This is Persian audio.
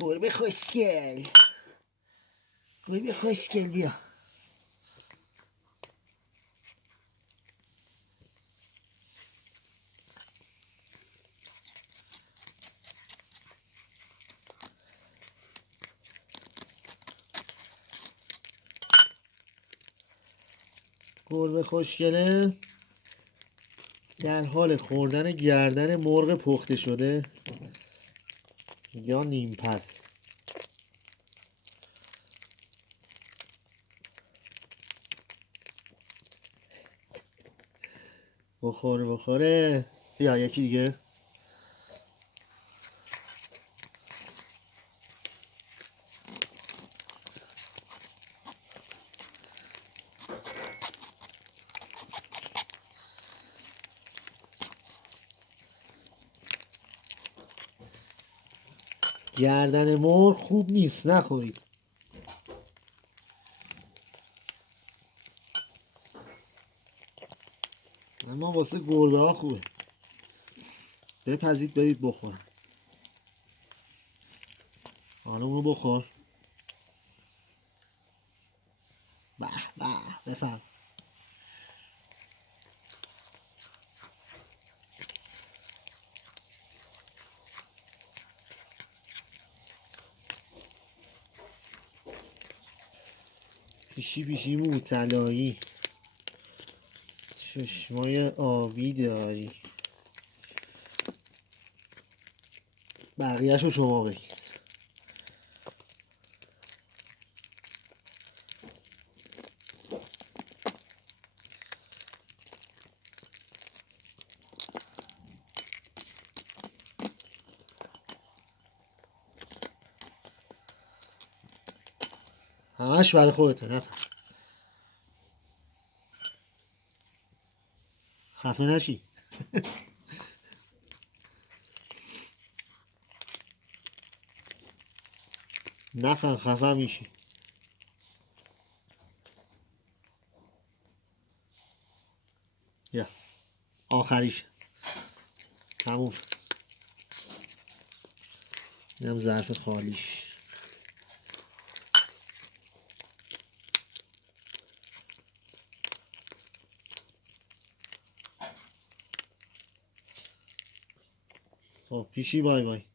گربه خوشگل، گربه خوشگل بیا. گربه خوشگله در حال خوردن گردن مرغ پخته شده یا نیم پس. بخوره بخوره. بیا یکی دیگه. گردن مرغ خوب نیست، نخورید. اما واسه گربه ها خوبه. بپزید برید بخور. حالا اونو بخور. به به بفرم. پیشی پیشی مو طلایی، چشمای آبی داری. بقیه‌شو شما بگید. همش برای خودته، نتر خفه نشی. نخن خفه میشی. یا آخریش تموم. اینم ظرف خالیش. خب پیشی بای بای.